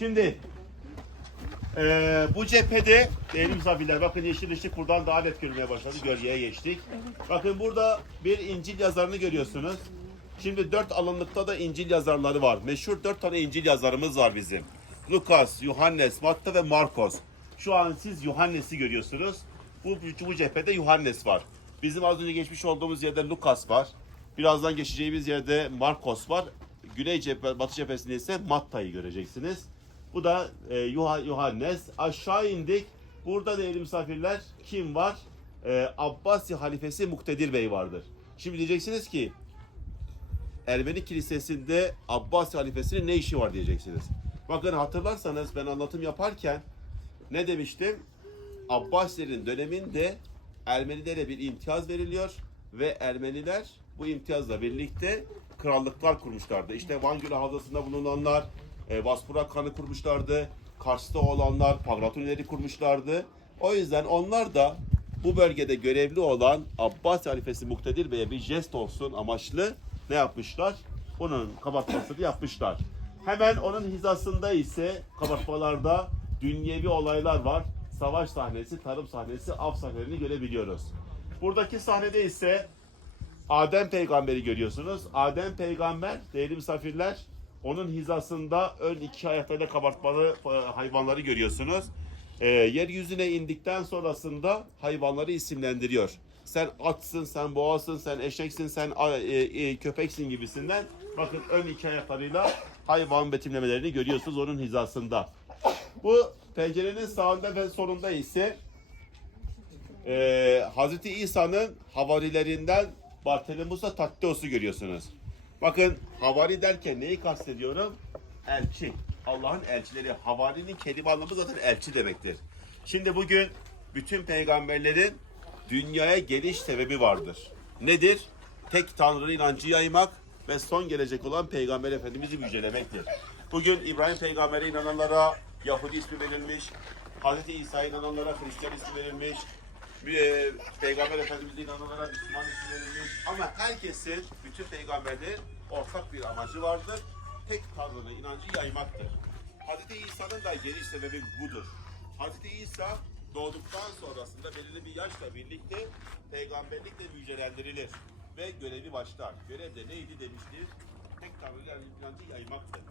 Şimdi eee, bu cephede değerli misafirler bakın yeşil ışık buradan daha net görmeye başladı. Gölgeye geçtik. Bakın burada bir İncil yazarını görüyorsunuz. Şimdi dört alınlıkta da İncil yazarları var. Meşhur dört tane İncil yazarımız var bizim. Lukas, Yuhannes, Matta ve Markos. Şu an siz Yuhannes'i görüyorsunuz. Bu, bu cephede Yuhannes var. Bizim az önce geçmiş olduğumuz yerde Lukas var. Birazdan geçeceğimiz yerde Markos var. Güney cephe, batı cephesinde ise Matta'yı göreceksiniz. Bu da e, Yuha- Yuhannes. Aşağı indik. Burada değerli misafirler kim var? E, Abbasi halifesi Muktedir Bey vardır. Şimdi diyeceksiniz ki Ermeni kilisesinde Abbasi halifesinin ne işi var diyeceksiniz. Bakın hatırlarsanız ben anlatım yaparken ne demiştim? Abbasilerin döneminde Ermenilere bir imtiyaz veriliyor ve Ermeniler bu imtiyazla birlikte krallıklar kurmuşlardı. İşte Van Gölü Havzası'nda bulunanlar, e, Vaspura Kanı kurmuşlardı. Kars'ta olanlar Pavratunileri kurmuşlardı. O yüzden onlar da bu bölgede görevli olan Abbasi halifesi Muktedir Bey'e bir jest olsun amaçlı ne yapmışlar? Bunun kabartmasını yapmışlar. Hemen onun hizasında ise kabartmalarda dünyevi olaylar var. Savaş sahnesi, tarım sahnesi, av sahnelerini görebiliyoruz. Buradaki sahnede ise Adem peygamberi görüyorsunuz. Adem peygamber değerli misafirler onun hizasında ön iki ayaklarıyla kabartmalı e, hayvanları görüyorsunuz. E, yeryüzüne indikten sonrasında hayvanları isimlendiriyor. Sen atsın, sen boğasın, sen eşeksin, sen e, e, köpeksin gibisinden. Bakın ön iki ayaklarıyla hayvan betimlemelerini görüyorsunuz onun hizasında. Bu pencerenin sağında ve solunda ise e, Hazreti İsa'nın havarilerinden Bartolomus'la Tattos'u görüyorsunuz. Bakın havari derken neyi kastediyorum? Elçi. Allah'ın elçileri. Havarinin kelime anlamı zaten elçi demektir. Şimdi bugün bütün peygamberlerin dünyaya geliş sebebi vardır. Nedir? Tek Tanrı inancı yaymak ve son gelecek olan Peygamber Efendimiz'i müjdelemektir. Bugün İbrahim Peygamber'e inananlara Yahudi ismi verilmiş, Hz. İsa'ya inananlara Hristiyan ismi verilmiş, e, Peygamber Efendimiz'e inananlara Müslüman ismi verilmiş. Ama herkesin, bütün peygamberlerin ortak bir amacı vardır. Tek Tanrı'nın inancı yaymaktır. Hz. İsa'nın da geliş sebebi budur. Hz. İsa doğduktan sonrasında belirli bir yaşla birlikte peygamberlikle müjdelendirilir ve görevi başlar. Görev de neydi demiştir? Tek Tanrı'yla inancı yaymaktır.